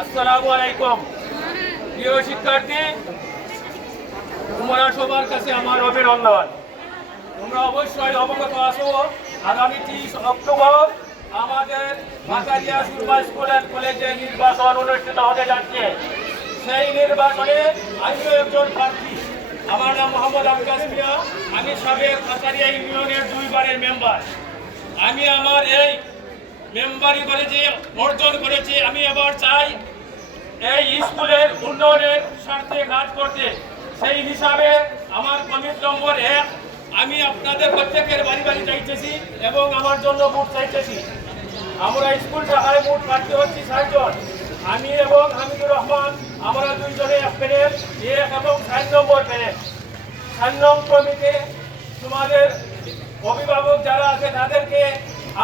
আসসালামু আলাইকুম। প্রিয় শিক্ষার্থী, তোমরা সবার কাছে আমার অভিনন্দন। তোমরা অবশ্যই অবগত আছো, আগামী তিরিশ অক্টোবর আমাদের মাকারিয়া সুরমা স্কুল অ্যান্ড কলেজে নির্বাচন অনুষ্ঠিত হতে যাচ্ছে। সেই নির্বাচনে আমিও একজন প্রার্থী। আমার নাম মোহাম্মদ আব্বাস মিয়া। আমি সাবেক মাকারিয়া ইউনিয়নের দুইবারের মেম্বার। আমি আমার এই মেম্বারি করে যে অর্জন করেছি। আমি এবার চাই এই স্কুলের উন্নয়নের স্বার্থে কাজ করতে। সেই হিসাবে আমার কমিট নম্বর এক, আমি আপনাদের প্রত্যেকের বাড়ি বাড়ি চাইতেছি এবং আমার জন্য ভোট চাইতেছি। আমরা স্কুল শাখায় ভোট প্রার্থী হচ্ছি ষাটজন আমি এবং হামিদুর রহমান, আমরা দুইজনে এক প্যানেল, এক এবং ষাট নম্বর প্যানেল ষাট তোমাদের অভিভাবক যারা আছে, তাদেরকে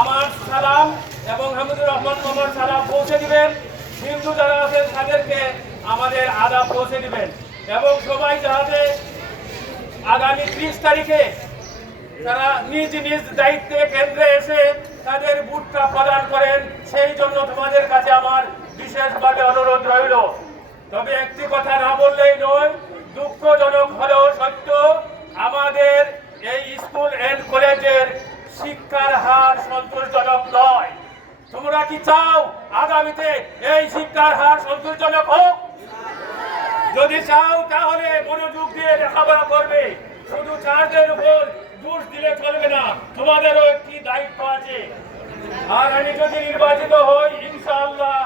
আমার সালাম এবং হামিদুর রহমান মামার সালাম পৌঁছে দিবেন। হিন্দু যারা আছেন তাদেরকে আমাদের আদাব পৌঁছে দিবেন। এবং সবাই যাতে আগামী ত্রিশ তারিখে তারা নিজ নিজ দায়িত্বে কেন্দ্রে এসে তাদের বুটটা প্রদান করেন, সেই জন্য তোমাদের কাছে আমার বিশেষভাবে অনুরোধ রইল। তবে একটি কথা না বললেই নয়, দুঃখজনক হলেও সত্য আমাদের এই স্কুল এন্ড কলেজের শিক্ষার হার সন্তোষজনক নয়। তোমরা কি চাও আগামীতে এই শিক্ষার হার সন্তোষজনক হোক? যদি চাও তাহলে মনোযোগ দিয়ে লেখাপড়া করবে। শুধু চার্জের উপর দোষ দিলে চলবে না। তোমাদেরও একটি দায়িত্ব আছে। আর আমি যদি নির্বাচিত হই, ইনশাআল্লাহ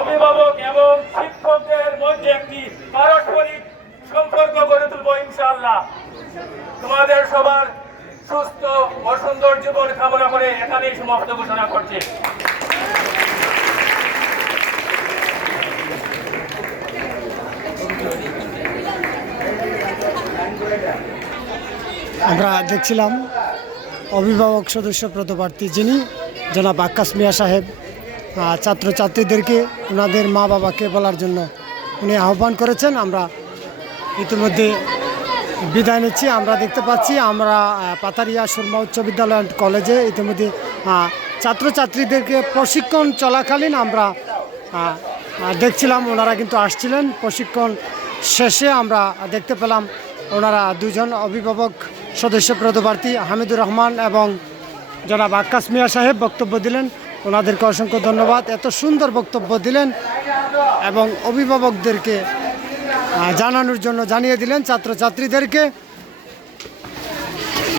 অভিভাবক এবং শিক্ষকদের মধ্যে একটি পারস্পরিক সম্পর্ক গড়ে তুলবো ইনশাআল্লাহ। তোমাদের সবার সুস্থ ও সুন্দর জীবন কামনা করে এখানেই সমাপ্ত ঘোষণা করছি। আমরা দেখছিলাম অভিভাবক সদস্য পদপ্রার্থী যিনি, জনাব আক্কাস মিয়া সাহেব। ছাত্রছাত্রীদেরকে ওনাদের মা বাবাকে বলার জন্য উনি আহ্বান করেছেন। আমরা ইতিমধ্যে বিদায় নিচ্ছি। আমরা দেখতে পাচ্ছি, আমরা পাতারিয়া সুরমা উচ্চ বিদ্যালয় অ্যান্ড কলেজে ইতিমধ্যে ছাত্রছাত্রীদেরকে প্রশিক্ষণ চলাকালীন আমরা দেখছিলাম, ওনারা কিন্তু আসছিলেন। প্রশিক্ষণ শেষে আমরা দেখতে পেলাম, ওনারা দুজন অভিভাবক সদস্য পদপ্রার্থী হামিদুর রহমান এবং জনাব আক্কাস মিয়া সাহেব বক্তব্য দিলেন। ওনাদেরকে অসংখ্য ধন্যবাদ। এত সুন্দর বক্তব্য দিলেন এবং অভিভাবকদেরকে জানানোর জন্য জানিয়ে দিলেন ছাত্রছাত্রীদেরকে।